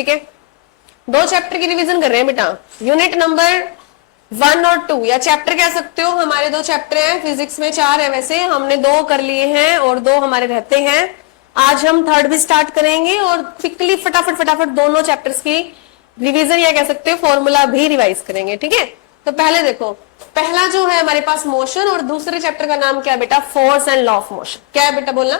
ठीक है, 2 चैप्टर की रिवीजन कर रहे हैं बेटा, यूनिट नंबर 1 और 2, या चैप्टर कह सकते हो। हमारे 2 चैप्टर हैं, फिजिक्स में 4 है वैसे, हमने 2 कर लिए हैं और 2 हमारे रहते हैं। आज हम 3rd भी स्टार्ट करेंगे और क्विकली फटाफट फटाफट दोनों चैप्टर्स की रिवीजन या कह सकते हो फॉर्मूला भी रिवाइज करेंगे। ठीक है, तो पहले देखो, पहला जो है हमारे पास मोशन, और दूसरे चैप्टर का नाम क्या है बेटा, force and law of motion. क्या है बेटा बोलना,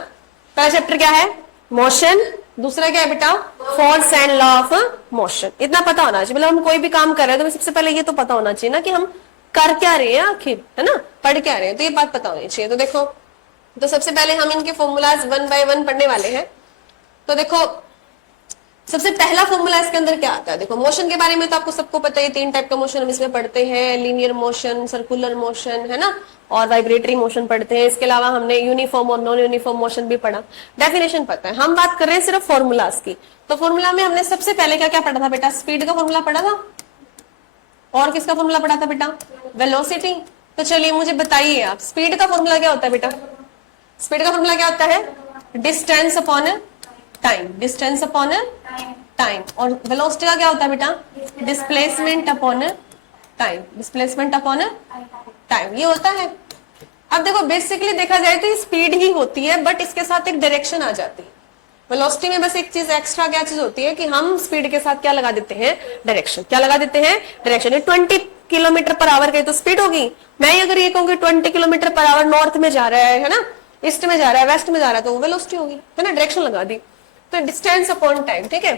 पहला चैप्टर क्या है, मोशन, दूसरा क्या है बेटा, force and law of motion. इतना पता होना चाहिए, मतलब हम कोई भी काम कर रहे हैं तो सबसे पहले ये तो पता होना चाहिए ना कि हम कर क्या रहे हैं आखिर, है ना, पढ़ क्या रहे हैं, तो ये बात पता होनी चाहिए। तो देखो, तो सबसे पहले हम इनके फॉर्मूलाज 1 बाय 1 पढ़ने वाले हैं। तो देखो, सबसे पहला फॉर्मूला इसके अंदर क्या आता है, देखो मोशन के बारे में तो आपको सबको पता है, 3 टाइप का मोशन हम इसमें पढ़ते हैं, लीनियर मोशन, सर्कुलर मोशन, है ना, और वाइब्रेटरी मोशन पढ़ते हैं। इसके अलावा हमने यूनिफॉर्म और नॉन यूनिफॉर्म मोशन भी पढ़ा, डेफिनेशन पता है। हम बात कर रहे हैं सिर्फ फॉर्मूलाज की। तो फॉर्मूला में हमने सबसे पहले क्या क्या पढ़ा था बेटा, स्पीड का फॉर्मूला पढ़ा था, और किसका फॉर्मूला पढ़ा था बेटा, वेलोसिटी। तो चलिए मुझे बताइए आप, स्पीड का फॉर्मूला क्या होता है बेटा, स्पीड का फॉर्मूला क्या होता है, distance upon time, distance upon time. और वेलोसिटी का क्या होता है बेटा, displacement upon time, displacement upon time, ये होता है। अब देखो बेसिकली देखा जाए तो ये स्पीड ही होती है, बट इसके साथ एक डायरेक्शन आ जाती है। वेलोसिटी में बस एक चीज एक्स्ट्रा क्या चीज होती है कि हम स्पीड के साथ क्या लगा देते हैं, डायरेक्शन। क्या लगा देते हैं, डायरेक्शन। 20 किलोमीटर पर आवर की तो स्पीड होगी। मैं अगर ये कहूंगी 20 किलोमीटर पर आवर नॉर्थ में जा रहा है ना, ईस्ट में जा रहा है, वेस्ट में जा रहा है, तो वो वेलोसिटी होगी, है ना, डायरेक्शन लगा दी। तो डिस्टेंस अपॉन टाइम, ठीक है।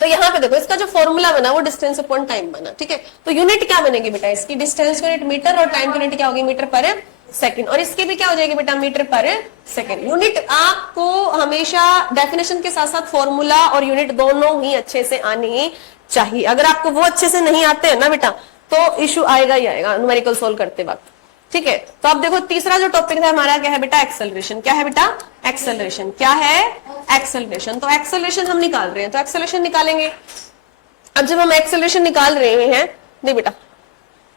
तो यहाँ पे देखो इसका जो फॉर्मूला बना वो डिस्टेंस अपॉन टाइम बना, ठीक है। तो यूनिट क्या बनेगी बेटा, इसकी डिस्टेंस की यूनिट मीटर और टाइम की यूनिट क्या होगी, मीटर पर सेकंड। और इसकी भी क्या हो जाएगी बेटा, मीटर पर सेकंड। यूनिट आपको हमेशा डेफिनेशन के साथ साथ फॉर्मूला और यूनिट दोनों ही अच्छे से आनी चाहिए। अगर आपको वो अच्छे से नहीं आते हैं ना बेटा, तो इश्यू आएगा ही आएगा न्यूमेरिकल सोल्व करते वक्त, ठीक है। तो अब देखो तीसरा जो टॉपिक था हमारा क्या है बेटा, एक्सेलरेशन। क्या है बेटा, एक्सेलरेशन। क्या है, एक्सेलरेशन। तो एक्सेलरेशन हम निकाल रहे हैं, तो एक्सेलरेशन निकालेंगे। अब जब हम एक्सेलरेशन निकाल रहे हैं, नहीं बेटा,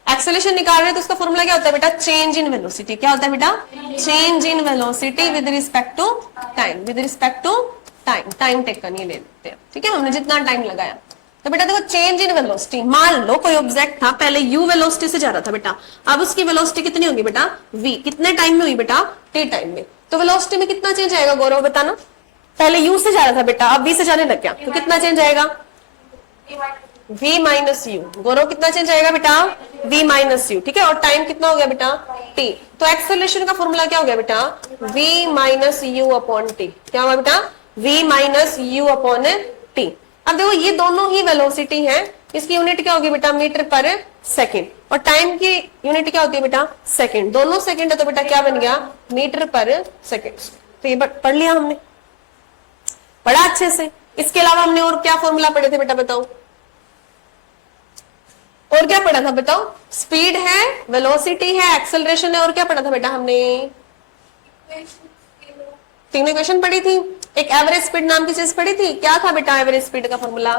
एक्सेलरेशन निकाल रहे हैं तो उसका फॉर्मूला क्या होता है बेटा, चेंज इन वेलोसिटी। क्या होता है बेटा, change in velocity with respect to time, with respect to time, time taken ये ले लेते हैं, ठीक है, हमने जितना टाइम लगाया। तो बेटा देखो चेंज इन वेलोसिटी, मान लो कोई ऑब्जेक्ट था, पहले u वेलोसिटी से जा रहा था बेटा, अब उसकी वेलोसिटी कितनी होगी बेटा, v। कितने टाइम में हुई बेटा, t टाइम में। तो वेलोसिटी में कितना चेंज आएगा गौरव बताना, पहले u से जा रहा था बेटा, अब v से जाने लग गया, तो कितना चेंज आएगा, v माइनस यू। गौरव कितना चेंज आएगा बेटा, v माइनस यू, ठीक है। और टाइम कितना हो गया बेटा, t। तो एक्सेलरेशन का फॉर्मूला क्या हो गया बेटा, v minus you upon T. क्या हुआ बेटा, v minus you upon T. अब देखो ये दोनों ही वेलोसिटी है, इसकी यूनिट क्या होगी बेटा, मीटर पर सेकंड, और टाइम की यूनिट क्या होती है बेटा, सेकंड। दोनों सेकंड है तो बेटा क्या बन गया, मीटर पर सेकंड। तो ये पढ़ लिया हमने, पढ़ा अच्छे से। इसके अलावा हमने और क्या फॉर्मूला पढ़े थे बेटा बताओ, और क्या पढ़ा था बताओ, स्पीड है, वेलोसिटी है, एक्सेलरेशन है, और क्या पढ़ा था बेटा हमने, 3 इक्वेशन पढ़ी थी। एक एवरेज स्पीड नाम की चीज पढ़ी थी। क्या था बेटा एवरेज स्पीड का फॉर्मूला,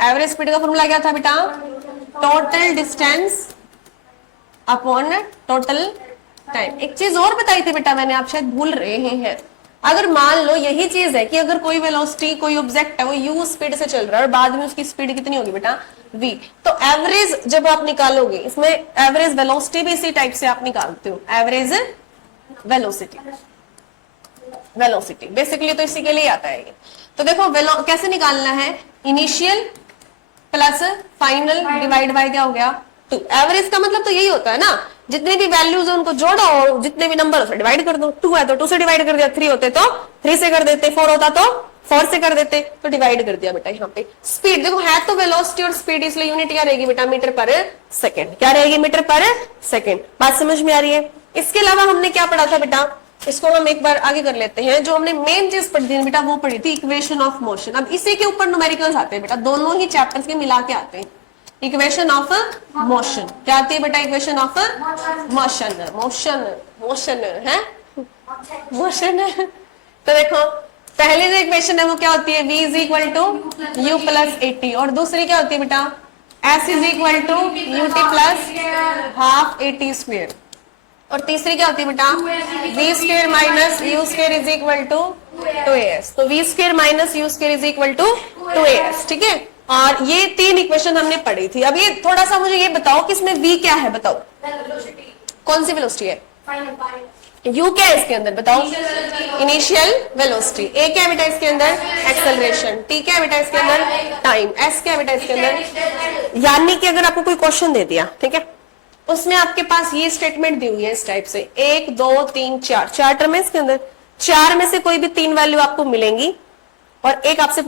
एवरेज स्पीड का फॉर्मूला क्या था बेटा, total distance upon total time. एक चीज और बताई थी बेटा मैंने, आप शायद भूल रहे हैं। अगर मान लो यही चीज है कि अगर कोई वेलोसिटी, कोई ऑब्जेक्ट है वो u स्पीड से चल रहा है और बाद में उसकी स्पीड कितनी होगी बेटा, v। तो एवरेज जब आप निकालोगे, इसमें एवरेज वेलोसिटी भी इसी टाइप से आप निकालते हो, एवरेज वेलोसिटी, वेलोसिटी बेसिकली तो इसी के लिए आता है ये। तो देखो कैसे निकालना है, initial plus final divide by क्या हो गया 2। एवरेज का मतलब तो यही होता है ना, जितने भी वैल्यूज है उनको जोड़ो और जितने भी नंबर उसे डिवाइड कर दो। 2 है तो 2 से डिवाइड कर दिया, 3 होते तो 3 से कर देते, 4 होता तो 4 से कर देते, तो डिवाइड कर दिया बेटा। यहाँ पे स्पीड देखो है तो वेलोसिटी और स्पीड, इसलिए यूनिट क्या रहेगी बेटा, मीटर पर सेकंड। क्या रहेगी, मीटर पर सेकंड। बात समझ में आ रही है। इसके अलावा हमने क्या पढ़ा था बेटा, इसको हम एक बार आगे कर लेते हैं। जो हमने मेन चीज पढ़ी थी बेटा वो पढ़ी थी इक्वेशन ऑफ मोशन। अब इसी के ऊपर न्यूमेरिकल्स आते हैं बेटा, दोनों ही चैप्टर्स के मिला के आते हैं। इक्वेशन ऑफ मोशन क्या आती है बेटा, equation of motion, motion motion है, मोशन। तो देखो पहले जो इक्वेशन है वो क्या होती है, v is equal to u plus a t, और दूसरी क्या होती है बेटा, s is equal to u t plus half a t square, और तीसरी क्या होती है बेटा, v square minus u square is equal to 2as, तो v square minus u square is equal to 2as, ठीक है। और ये 3 इक्वेशन हमने पढ़ी थी। अब ये थोड़ा सा मुझे ये बताओ कि इसमें v क्या है, बताओ कौन सी वेलोसिटी है, u क्या है इसके अंदर, बताओ इनिशियल वेलोसिटी, a क्या है बेटा इसके अंदर एक्सेलरेशन, t क्या है बेटा इसके अंदर टाइम, s क्या है बेटा इसके अंदर। यानी कि अगर आपको कोई क्वेश्चन दे दिया, ठीक है, उसमें आपके पास ये स्टेटमेंट दी हुई है इस टाइप से 1 2 3 4, 4 टर्म है इसके अंदर, 4 में से कोई भी 3 वैल्यू आपको मिलेंगी और एक आपसे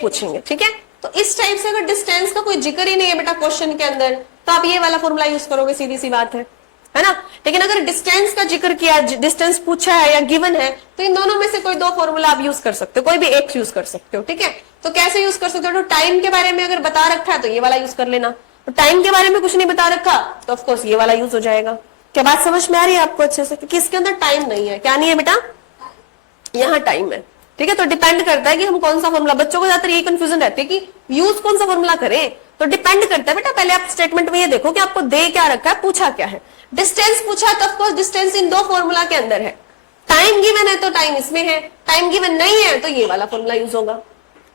पूछेंगे, ठीक है। तो इस टाइप से अगर डिस्टेंस का कोई जिक्र ही नहीं है बेटा क्वेश्चन के अंदर, तो आप ये वाला फॉर्मूला यूज करोगे, सीधी सी बात है ना। लेकिन अगर डिस्टेंस का जिक्र किया, डिस्टेंस पूछा है या गिवन है, तो इन दोनों में से कोई 2 फॉर्मूला आप यूज कर सकते हो, कोई भी एक यूज कर सकते हो, ठीक है। तो कैसे यूज कर सकते हो, तो टाइम के बारे में अगर बता रखा है तो ये वाला यूज कर लेना, तो टाइम के बारे में कुछ नहीं बता रखा तो ऑफ कोर्स ये वाला यूज हो जाएगा। क्या बात समझ में आ रही है आपको अच्छे से, क्योंकि इसके अंदर टाइम नहीं है, क्या नहीं है बेटा, यहाँ टाइम है, ठीक है। तो डिपेंड करता है कि हम कौन सा फॉर्मूला, बच्चों को ज्यादातर ये कंफ्यूजन रहती है कि यूज कौन सा फॉर्मूला करें, तो डिपेंड करता है बेटा। पहले आप स्टेटमेंट में ये देखो कि आपको दे क्या रखा है, पूछा क्या है। डिस्टेंस पूछा है तो of course distance in 2 formula के अंदर है, टाइम गिवन है तो टाइम इसमें है, टाइम गिवन नहीं है तो ये वाला फॉर्मूला यूज होगा।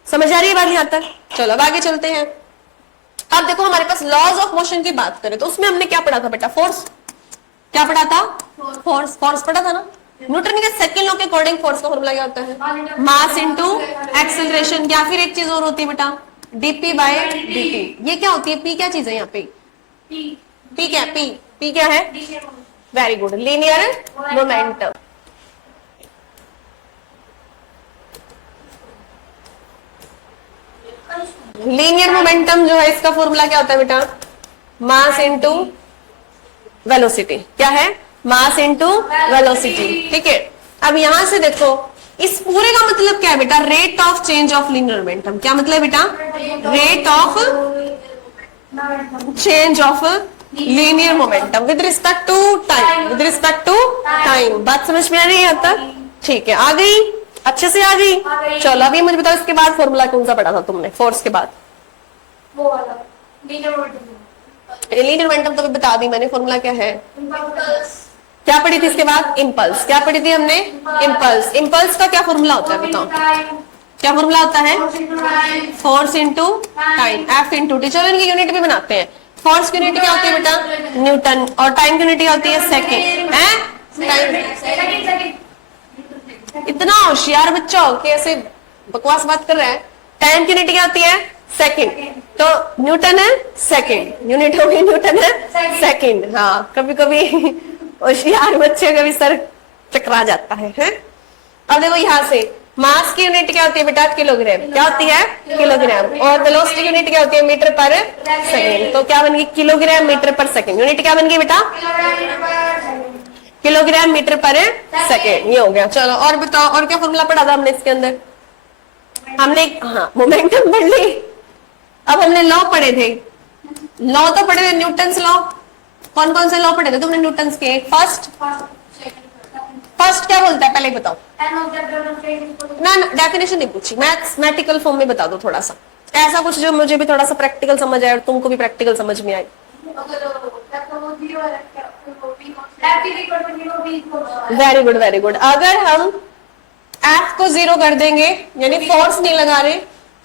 समझ आ रही है बात यहाँ तक, चलो अब आगे चलते हैं। अब देखो हमारे पास लॉज ऑफ मोशन की बात करें तो उसमें हमने क्या पढ़ा था बेटा, फोर्स, क्या पढ़ा था, फोर्स पढ़ा था ना। न्यूटन के सेकंड लॉ के अकॉर्डिंग फोर्स का फॉर्मूला क्या होता है, मास इनटू एक्सेलरेशन, या फिर एक चीज और होती है बेटा dp बाय dt। ये क्या होती है, p क्या चीज है यहाँ पे, p क्या, p क्या है, very good, linear momentum. Linear momentum जो है इसका फॉर्मूला क्या होता है बेटा, मास इनटू वेलोसिटी, क्या है, मास इनटू वेलोसिटी, ठीक है। अब यहां से देखो इस पूरे का मतलब क्या है बेटा, rate of change of linear momentum, क्या मतलब है बेटा, rate of change of linear momentum with respect to time, with respect to time. बात समझ में आ रही है यहाँ तक, ठीक है, आ गई, अच्छे से आ गई। चलो अभी मुझे बताओ इसके बाद फॉर्मूला कौन सा पढ़ा था तुमने, फोर्स के बाद, वो वाला लीनियर मोमेंटम तो बता दी मैंने, फॉर्मूला क्या है, क्या पढ़ी थी इसके बाद, इम्पल्स, क्या पढ़ी थी हमने, इम्पल्स। इम्पल्स का क्या फॉर्मूला होता है बताओ, क्या फॉर्मूला होता है, force into time, F into T. चलो इनकी यूनिट भी बनाते हैं। फोर्स की यूनिट क्या होती है बेटा, न्यूटन, और टाइम की यूनिट क्या होती है, सेकेंड, है। इतना होशियार बच्चा हो कि ऐसे बकवास बात कर रहा है। टाइम की यूनिट क्या होती है, सेकंड, तो न्यूटन है सेकंड, यूनिट होगी न्यूटन है सेकंड। हाँ, कभी कभी होशियार बच्चे का भी सर चकरा जाता है? अब देखो यहाँ से मास की यूनिट क्या होती है बेटा, किलोग्राम, क्या होती है, किलोग्राम, और वेलोसिटी की यूनिट क्या होती है, मीटर पर सेकेंड। तो क्या बन गई, किलोग्राम मीटर पर सेकेंड, यूनिट क्या बन गई बेटा, किलोग्राम मीटर पर सेकेंड, ये हो गया। चलो और बताओ, और क्या फॉर्मूला पढ़ा था हमने इसके अंदर, हमने हाँ मोमेंटम पढ़ ली। अब हमने लॉ पढ़े थे, लॉ तो पढ़े थे न्यूटन्स लॉ। कौन कौन से लॉ पढ़े थे तुमने न्यूटन्स के, फर्स्ट क्या बोलता है पहले बताओ ना, डेफिनेशन नहीं पूछी, मैथमेटिकल फॉर्म में बता दो थोड़ा सा, ऐसा कुछ जो मुझे भी थोड़ा सा प्रैक्टिकल समझ आए और तुमको भी प्रैक्टिकल समझ में आए। Very good very good. अगर हम एफ को 0 कर देंगे यानी फोर्स नहीं लगा रहे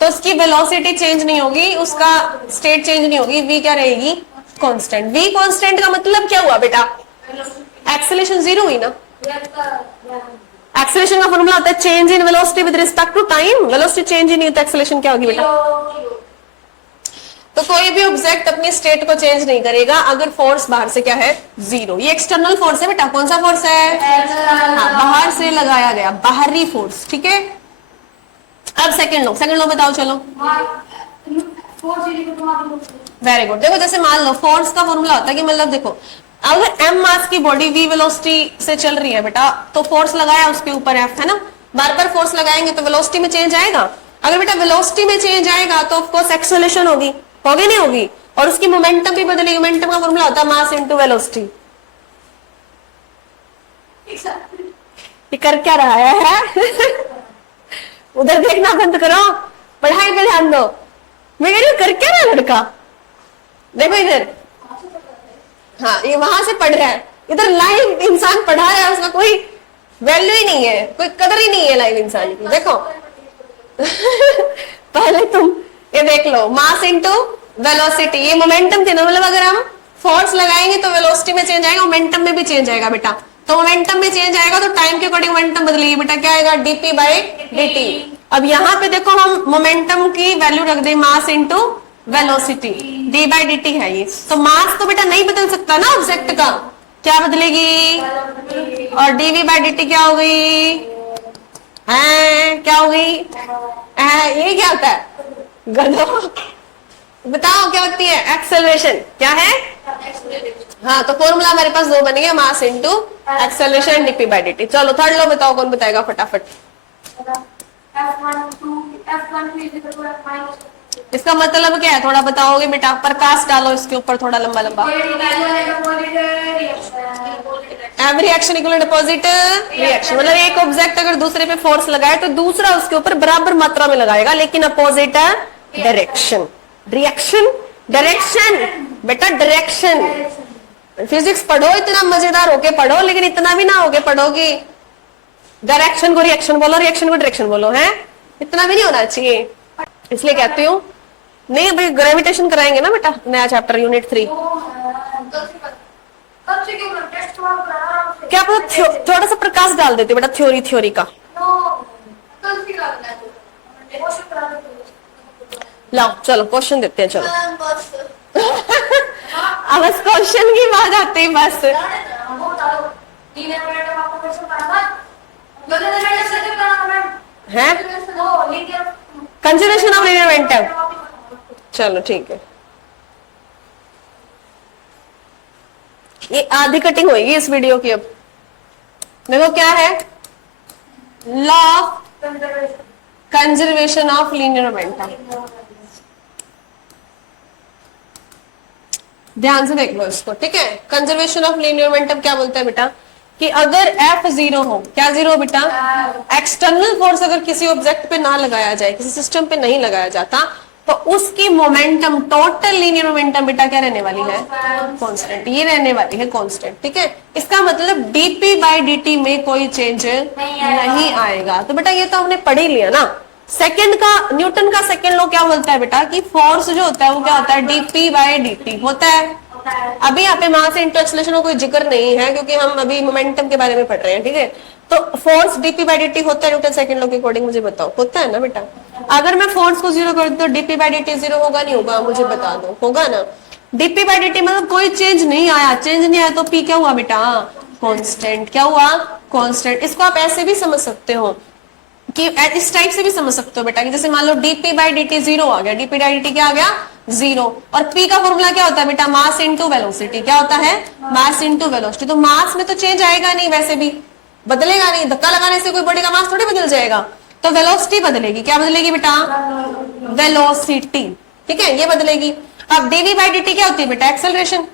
तो उसकी वेलोसिटी चेंज नहीं होगी, उसका स्टेट चेंज नहीं होगी, वी क्या रहेगी, कांस्टेंट। वी कांस्टेंट का मतलब क्या हुआ बेटा, एक्सेलरेशन 0 हुई ना। एक्सेलरेशन का फॉर्मूला होता है change in velocity with respect to time, velocity change ही नहीं होता, एक्सेलरेशन क्या होगी बेटा। तो कोई भी ऑब्जेक्ट अपनी स्टेट को चेंज नहीं करेगा अगर फोर्स बाहर से क्या है, 0। ये एक्सटर्नल फोर्स है बेटा, कौन सा फोर्स है, हाँ, बाहर से लगाया गया बाहरी फोर्स, ठीक है। अब सेकंड लो बताओ, चलो वेरी गुड। देखो जैसे मान लो फोर्स का फॉर्मूला होता है कि मतलब देखो अगर m मास की बॉडी v वेलोसिटी से चल रही है बेटा, तो फोर्स लगाया उसके ऊपर f, है ना। बार बार फोर्स लगाएंगे तो वेलोसिटी में चेंज आएगा। अगर बेटा वेलोसिटी में चेंज आएगा तो ऑफ कोर्स एक्सेलरेशन होगी नहीं होगी, और उसकी मोमेंटम भी बदलेगी। मोमेंटम का फॉर्मूला होता है मास इनटू वेलोसिटी। ये कर क्या रहा है उधर देखना बंद करो, पढ़ाई पे ध्यान दो। मैं कह रही हूँ कर क्या रहा है लड़का, देखो इधर, हाँ ये वहां से पढ़ रहा है, इधर लाइव इंसान पढ़ा रहा है, उसका कोई वैल्यू ही नहीं है, कोई कदर ही नहीं है लाइव इंसान की। देखो पहले तुम ये देख लो, मास इनटू वेलोसिटी, ये मोमेंटम थी ना, मतलब अगर हम फोर्स लगाएंगे तो वेलोसिटी में चेंज आएगा, मोमेंटम में भी चेंज आएगा बेटा। तो मोमेंटम में चेंज आएगा तो टाइम के अकॉर्डिंग मोमेंटम बदलेगी बेटा, क्या आएगा डीपी बाई डीटी। अब यहाँ पे देखो हम मोमेंटम की वैल्यू रख दे mass into velocity, d by dt है ये, तो मास तो बेटा नहीं बदल सकता ना ऑब्जेक्ट का, क्या बदलेगी, और डीवी बाई डीटी क्या हो गई है, क्या हो गई ये क्या होता है गधो, बताओ क्या होती है एक्सेलरेशन, क्या है, हाँ तो फॉर्मूला हमारे पास दो बन गया, mass into acceleration d p by d t. चलो थर्ड लो बताओ, कौन बताएगा फटाफट। इसका मतलब क्या है थोड़ा बताओगे बेटा, प्रकाश डालो इसके ऊपर थोड़ा लंबा लंबा। Every action equal deposit reaction, मतलब एक ऑब्जेक्ट अगर दूसरे पे फोर्स लगाए तो दूसरा उसके ऊपर बराबर मात्रा में लगाएगा, लेकिन अपोजिट डायरेक्शन। रिएक्शन डायरेक्शन बेटा, डायरेक्शन फिजिक्स पढ़ो, इतना मजेदार होके पढ़ो, लेकिन इतना भी ना होके पढ़ो कि डायरेक्शन को रिएक्शन बोलो, रिएक्शन को डायरेक्शन बोलो, है इतना भी नहीं होना चाहिए। इसलिए कहती हूँ नहीं, अभी ग्रेविटेशन कराएंगे ना बेटा, नया चैप्टर यूनिट 3। क्या पता थोड़ा सा प्रकाश डाल देते बेटा थ्योरी का। लाओ चलो क्वेश्चन देते हैं, चलो अब बस क्वेश्चन की बात आती है बस। है कंजर्वेशन ऑफ लीनियर मोमेंटम, चलो ठीक है, ये आधी कटिंग होगी इस वीडियो की। अब देखो क्या है, law of conservation of linear momentum, ध्यान से देख लो इसको, ठीक है। कंजर्वेशन ऑफ लीनियर मोमेंटम क्या बोलता है बेटा, कि अगर F जीरो हो, क्या जीरो हो बेटा, एक्सटर्नल फोर्स अगर किसी ऑब्जेक्ट पे ना लगाया जाए, किसी सिस्टम पे नहीं लगाया जाता, तो उसकी मोमेंटम, टोटल लीनियर मोमेंटम बेटा क्या रहने वाली है, कांस्टेंट, ये रहने वाली है कांस्टेंट, ठीक है। इसका मतलब डीपी बाई डीटी में कोई चेंज नहीं आएगा। तो बेटा ये तो हमने पढ़ ही लिया ना। सेकंड का, न्यूटन का सेकंड लॉ क्या बोलता है बेटा, कि फोर्स जो होता है वो क्या होता है, डीपी बाई डीटी होता है। अभी यहाँ पे मास इनटू एक्सेलरेशन का कोई जिक्र नहीं है, क्योंकि हम अभी मोमेंटम के बारे में पढ़ रहे हैं, ठीक है। तो फोर्स डीपी बाई डीटी होता है न्यूटन सेकंड लॉ के अकॉर्डिंग, मुझे बताओ होता है ना बेटा। अगर मैं फोर्स को जीरो कर दूं तो डीपी बाई डीटी जीरो होगा नहीं होगा, मुझे बता दो, होगा ना। डीपी बाई डीटी मतलब कोई चेंज नहीं आया, चेंज नहीं आया तो पी क्या हुआ बेटा, कांस्टेंट, क्या हुआ कांस्टेंट। इसको आप ऐसे भी समझ सकते हो कि इस टाइप से भी समझ सकते हो बेटा, कि जैसे मान लो डीपी बाई डीटी जीरो आ गया, डीपी बाई डीटी क्या आ गया जीरो, और पी का फॉर्मूला क्या होता है बेटा, मास इनटू वेलोसिटी, क्या होता है मास इनटू वेलोसिटी। तो मास में तो चेंज आएगा नहीं, वैसे भी बदलेगा नहीं, धक्का लगाने से कोई बॉडी का मास थोड़ी बदल जाएगा, तो वेलोसिटी बदलेगी, क्या बदलेगी बेटा, वेलोसिटी, ठीक है, ये बदलेगी। अब डीवी बाई डीटी क्या होती है बेटा, एक्सेलरेशन।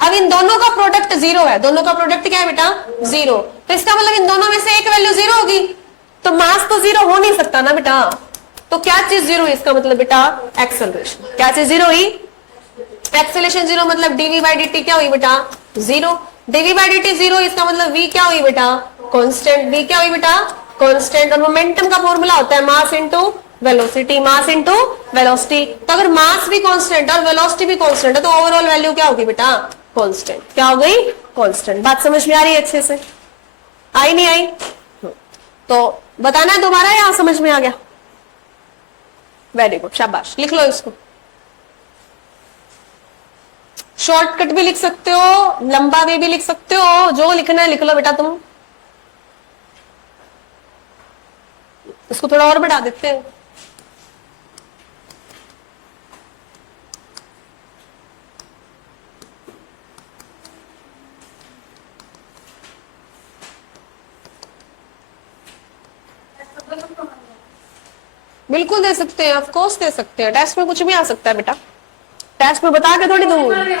अब इन दोनों का प्रोडक्ट जीरो है, दोनों का प्रोडक्ट क्या है बेटा, जीरो, तो इसका मतलब इन दोनों में से एक वैल्यू जीरो होगी, तो मास तो जीरो हो नहीं सकता ना बेटा। तो क्या चीज जीरो है, इसका मतलब बेटा एक्सेलरेशन, क्या चीज जीरो हुई, एक्सेलरेशन जीरो, मतलब डीवी बाई डीटी क्या हुई बेटा, zero, d v by d t zero, इसका मतलब वी क्या हुई बेटा, कांस्टेंट, वी क्या हुई बेटा, कांस्टेंट। और मोमेंटम का फॉर्मूला होता है मास इनटू वेलोसिटी, मास इनटू वेलोसिटी। तो अगर मास भी कांस्टेंट और वेलोसिटी भी कांस्टेंट है तो ओवरऑल वैल्यू क्या होगी बेटा, कांस्टेंट, क्या हो गई कांस्टेंट। बात समझ में आ रही है अच्छे से, आई नहीं आई, तो बताना है दोबारा या समझ में आ गया, वेरी गुड, शाबाश, लिख लो इसको। शॉर्टकट भी लिख सकते हो, लंबा वे भी लिख सकते हो, जो लिखना है लिख लो बेटा तुम। इसको थोड़ा और बढ़ा देते हैं, बिल्कुल दे सकते हैं, ऑफ कोर्स दे सकते हैं, टेस्ट में कुछ भी आ सकता है बेटा, टेस्ट में बता के थोड़ी दूंगी।